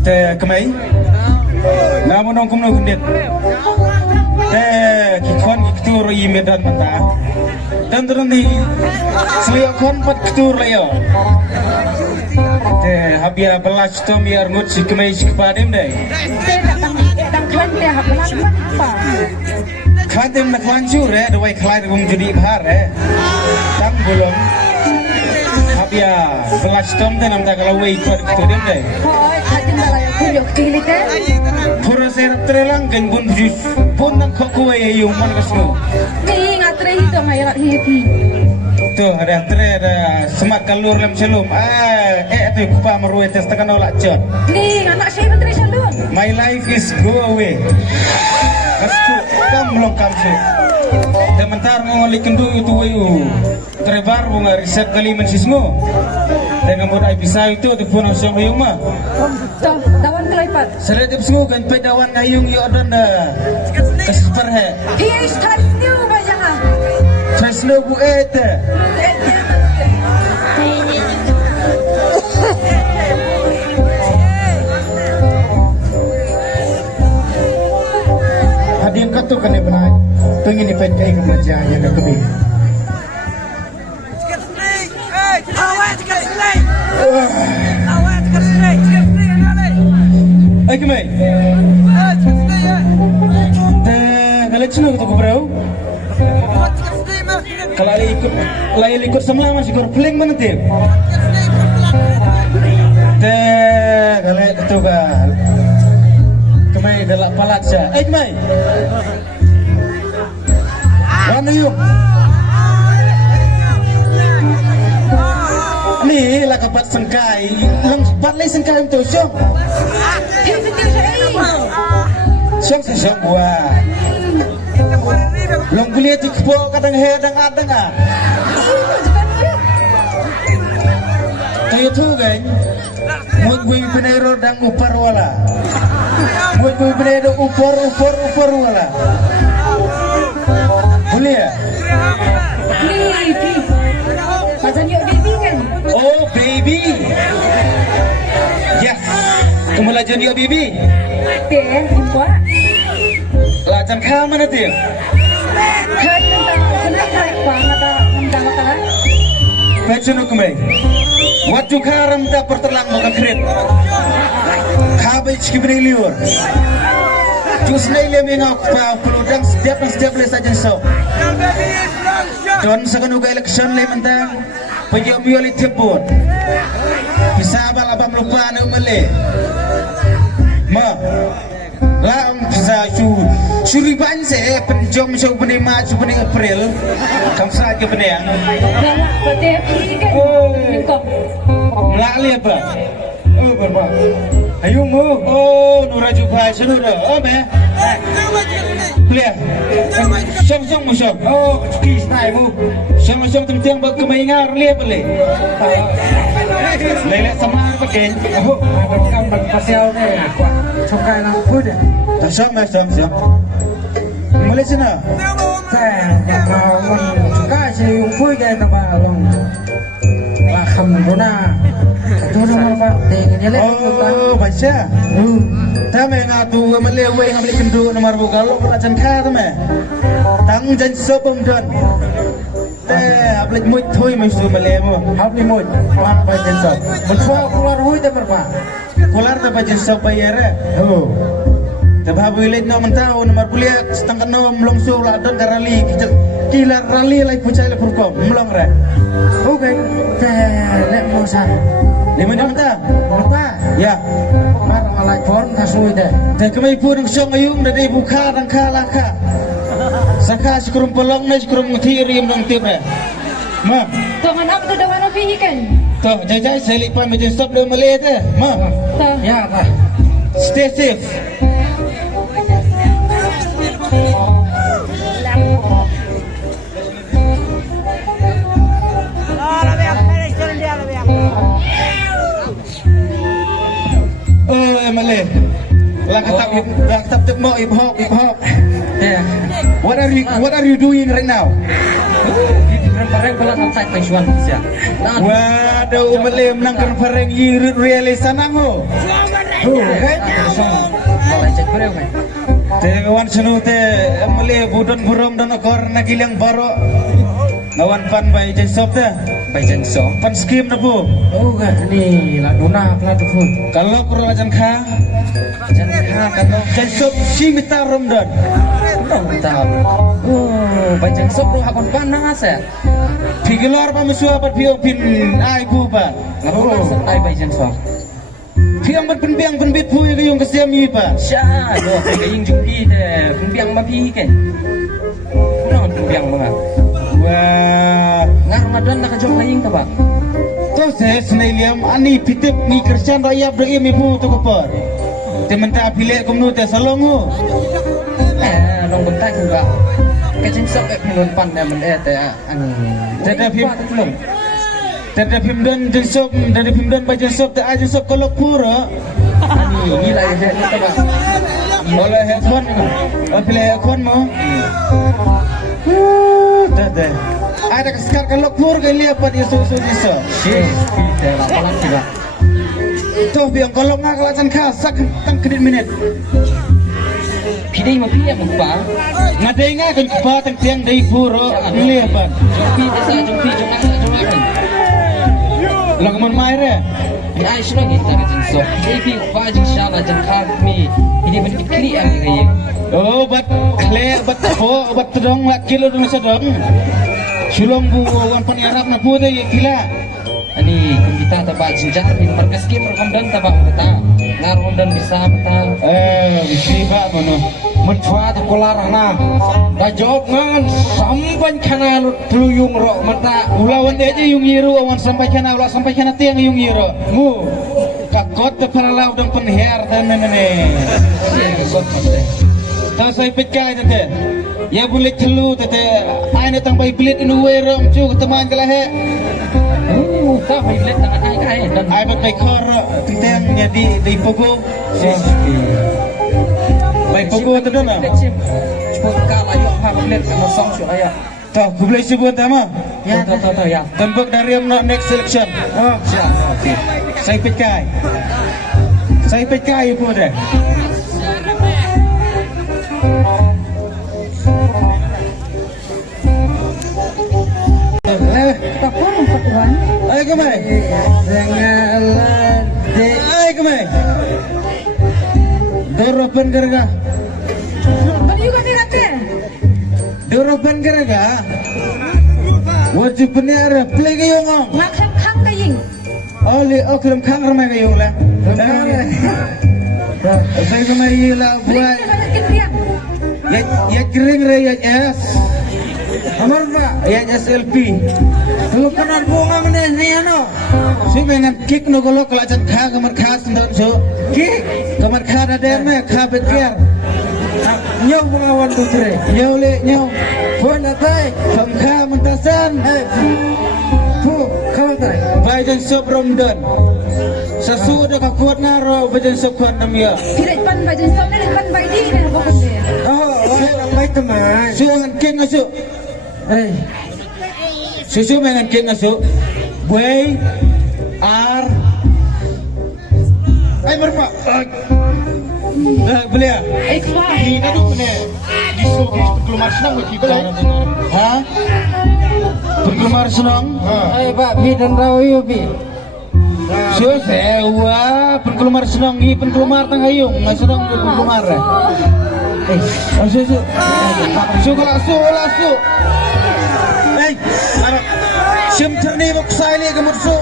Teh kemai, namun orang kumno kundet. Teh kikon kitur i medan mata. Dan turun di selio kon pat kitur layo. Teh habia belas tom biar ngut si kemai si kepadem deh. Kadem nak wancur dawai kelai bung judi bahar tang belum habia belas tom dan namda kalau wei ikut kitur deh. Pura ser trelang kan bun jus pun nang kau yung man kasno. Ni ngatre itu ngayak hipi. Tuh ada semat kalur lem selum. Tu kupa meruai tes tekan olak jod. Ni anak saya menteri salun. My life is go away. Kasku kam belum kamsu. Tementar ngoli kendu itu wayu. Terbar bunga riset kali mensismu. Dengan mudah bisa itu tu pun osong hayung mah. Dah, dawan kelipat. Seledip semua kan pedawan hayung yo dan kasper he. Dia istri new bajangan. Tresno bu ete. Hadir katu kan ni benar. Pengen ni pengen kemajuan yang kami. Ay kemai. Kalau cina kita berau. Kalau lagi ikut semua masih kau peling mana tu? Kalau itu kan. Kemai dalam palat saja. Ay kemai. Mana yuk? Ni lah kapat sengkai, lengpat lagi sengkai untuk syong. Syong syong buah. Long kuliah tikpo kadang hedang adang ah. Tayo tu kan, muat gue penero dang upar wala. Muat gue penero upar wala. Kuliah. Macam yuk baby kan? Oh baby, yes. Kamu lah jadi baby. Deh, buat. Lajan kau mana tu? Kan kena kait bang ada nampak makanan. Macam tu kemai. Waktu karam tak pertelang makan keren. Kabai cikibri liur. Jus naile mengau kau peludang setiap les saja so. Don sekarang uga election le mentang. Pajak bioli teput. Bisa abal lupa anu mele. Ma. Lah bisa curi banse penjom so beni maju beni April. Kamu saja beni yang. Galak betul kan? Kok. Melalui apa? Oh berapa? Ayo mu. Oh nuraju bahasa nura. Oh be. Lihat. Song mu song. Oh kis naik mu. Song temtiang berkemaingar lihat boleh. Lelak sama pakai. Oh kan pasal ni. Sukai lampu deh. Song. Mulai sana. Saya mau suka sih umpui ke tempat long. Lakam guna. Tu nomor pak dengan dia. Oh baca. Tapi ngatu melewe ngambil kendu nomor buka lo pelajaran kah tu meh. Tang jan sobom don. Aplik muit thui mesti melemu. Aplik muit. Mak baca sob. Betul keluar hui tu berapa? Keluar tu baca sob bayar. Oh. Tapi boleh no mentau nomor kuliah setengah no melongso lah don karali kila rali lagi pucai le purkom melong re. Oke. Lek mosan. Lima ni mentau. Berapa? Ya. Mar malai pon kasui deh. Tapi kami pun song ayung dari buka dan kalah ka. Saka sikurum pelong na sikurum ngtiri mong tipe. Ma. Tuh anak tu dah mana pergi kan? Tuh jajai selipan mejen stop dah Malay tu. Ma. Ya apa? Stay safe. Oh, Malay. Lang katap mau hip hop. Yeah. What are you doing right now? Pareng pala sa site pensuan siya. Waduh, umalim nang kan pareng yirut realisanang ho. Balai cek bereu kan. Tengawan sunu te mele budon burom dan akor nagilang baro. Nawan pan bay jen sop te. Bai jeng so. Pan skim na bu. Oh kan ni laduna pala tu. Kalau kurang ajan kha. Jan kha kalau Jen sop si mita romdan. dong tahu. Oh, bai jeng so ro hakon panas ya. Pigilor pa musua pat piong pin ai bu pa. Ngapun santai bai jeng so. Piang pat penbiang penbit pu yung kasiami pa. Sya, do kai ying jumpi de, pembiang ma pi ke. Non pembiang ma. Wah, Ngar Ramadan nak jom laying ta ba? to se sneliam ani pitip ni Christian raya bro mi bu to kopor. Tementa pile komnu te salongu. Nong bentai ku ba. Ka jeng so e pinun pan ne men te an. Dada pim Dada pimdon jen sop, dada pimdon ba jen sop te aja sop kolok puro. Ani ni la ye ta ba. Oleh headphone mo. Oh, pilih headphone mo. Dada. Ada kesekar kolok puro kali apa dia susu diso. Si, de la palan ki ba. Tuh biang kolok ngak lacan kasak tang kedit minit. Pidai ma pi ya ba. Ngadai ngak kan ba tang tiang dai puro lihat ban. Jumpi desa jumpi jong akan. Lang man mai re. Ni ai shlo ni ta jeng so. Pi ba jeng sha la jeng kha mi. Ini ben kli an ni ye. Oh, bat kle bat po bat tedong lak kilo dong sedong. Sulong bu wan pan Arab na bu de kila. Ani kita ta ba jeng jar pin markas ki perkomdan ta ba ta. Ngar ondan bisa ta. Bisi ba mono. Mencuat kolarang na. Da job ngan sampan kana lut pluyung ro mata. Ulawan aja yung yiru awan sampai kana ulah sampai kana tiang yung yiru. Mu kakot te paralau dong penher dan nene. Ta sai pekai tete. Ya boleh telu tete. Aina tang bai blit inu wero mcu teman kala he. Ta bai let tangan ai kai dan Ai bat bai khor titeng jadi di pogo. Bai pogo te dona. Cepot kala yo ha let sama song syu aya. Ta kublai sebut ama. Ya ta ya. Tembok dari next selection. Oh, siap. Okey. Sai pekai. Sai pekai pun deh. Tak pun patuan. Ayo kemai. Janganlah Ayo kemai. Doropan gerga. Bagi juga tidak ke? Doropan gerga. Wajib benar play kayo ngong. Makan kang kaying. Oli oklem kang ramai kayo lah. Saya kemai lah buat. Ya kering raya yes. Amar pak, ya SLP. Kalau kenal bunga mana ni ano? Si dengan kick no kalau cat kha kamar khas ndan so. Kick kamar kha ada me kha betkiar. Nyaw bunga wan tu tre. Nyaw le nyaw. Pun atai kam kha mentasan. Pu kau tai. Bajan sop Ramadan. Sesu dah kuat ngaro bajan sop kuat namia. Tidak pan baju sama tidak pan baju di dan pokok dia. Oh, baik teman. Suangan king asu. Susu dengan king asu. Buai ar. Berapa? Beli ya? Ikhlas. Ini tu mana? Disuruh berkelumar senang bagi beli. Hah? Berkelumar senang? Pak Bi dan Rawi Bi. So sewa berkelumar senang ni berkelumar tanghayung nggak senang berkelumar. Su kalau su. Sim terni berksai le ke mursu.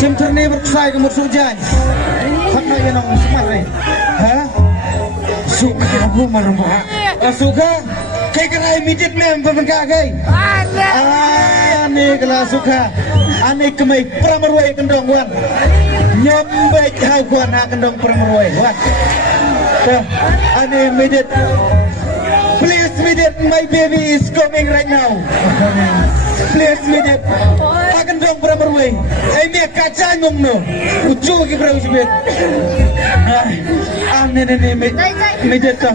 Sim terni berksai ke mursu jan. Fakna yang orang semar ni. Hah? Suka aku marah. Suka? Kai kerai midit mem pemenggak kai. Ni kalau suka. Ane kemai pramerwai kendong wan. Nyambe hau kuan nak kendong pramerwai wan. Ane midit. Please midit, my baby is coming right now. place minit. Akan dong berapa ruai. Ini kaca ngom no. Ucu ke berapa sebet. Ini minit tu.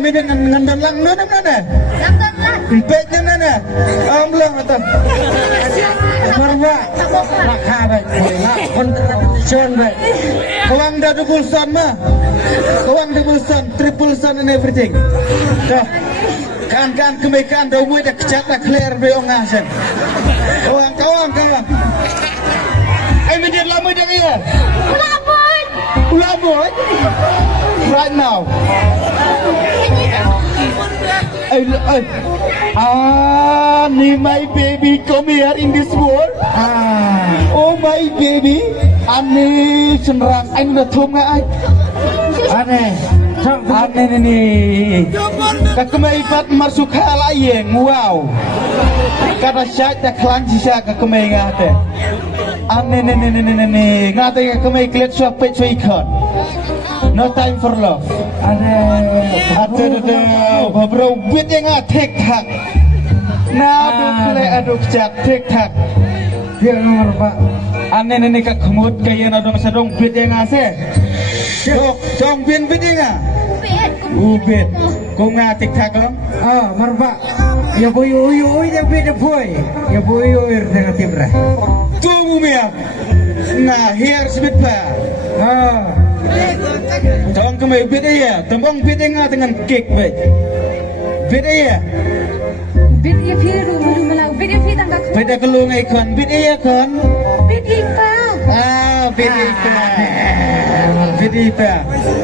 Minit ngandan lang no mana? Impet mana? Amlang atau. Marwa rakha baik nak konten baik Kawang dah double sun mah. Kawang double sun, triple sun and everything. Dah. Kan kemaikan dah umur dah kecat dah clear be ongah sen. Kawang. Ai minit lama dah ni. Ulamut. Right now. Ni my baby come here in this world. Oh my baby. Ani cenderang ai dah thum ngai ai. Aneh ni. Kakemai pat masuk hal ayeng. Wow. Kata syait dah kelang sisa kakemai ngate. Aneh ni. Ngate kakemai kelet suapet suikan. No time for love. Aduh, bro, bit yang tek tak. Aduh cat tek tak. dia nomor pak Aneh ni kak kemut kaya nadong sadong bit yang ase. Dong bit yang Ubit. Kau ngatik tak dong? marba ya boy ya beda boy ya boy dengan timra Tunggu miak. Nah, here sebit pa. Dong kemai bit ya. Tembong bit yang dengan cake baik. Bit ya. Video firu malau video firu tangga. Beda kelung ikon. Bit ya kon. Video pa. Bidi pa.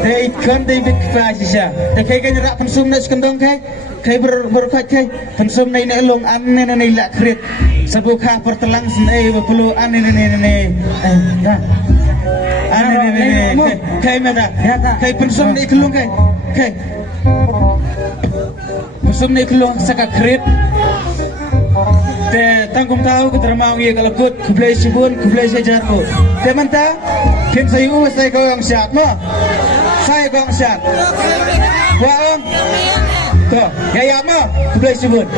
Dei ikon dei bit pa sisa. Dei kai kan rak pensum na skendong kai. Kai berkat kai. Pensum na ina elong anne na ila krit. Sebuka pertelang senai perlu anne dah Kai mata. Kai pensum na ikelung kai. Kai. Pensum na ikelung saka krit. Te tanggung tahu ketermau ia kalau kut kublai sibun kublai sejar ko. Te manta kim sayu saya kau yang siap mah. Saya kau yang siap. Wah om. Tuh, ya mah kublai sibun.